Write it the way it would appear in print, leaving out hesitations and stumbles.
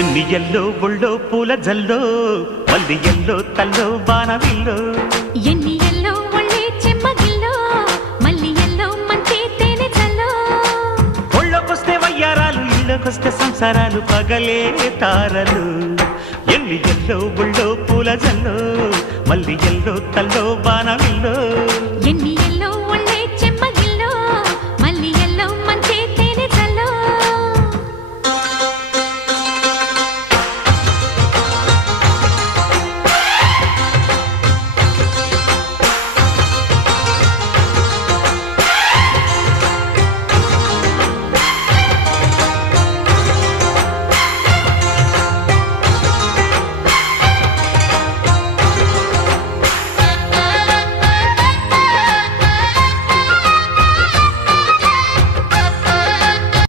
ఎన్ని ఎల్లో ఒళ్ళో పూల జల్లో మల్లి ఎల్లో తల్లో బాణవిల్లో ఎన్ని ఎల్లో ఒళ్ళే చెమ్మగిల్లో మల్లి ఎల్లో మంచి తేనె చల్లో ఒళ్ళొకొస్తే వయ్యారాలు ఇళ్ళకొస్తే సంసారాలు పగలే తారలు ఎన్ని ఎల్లో ఒళ్ళో పూల జల్లో మల్లి ఎల్లో తల్లో బాణవిల్లో ఎన్ని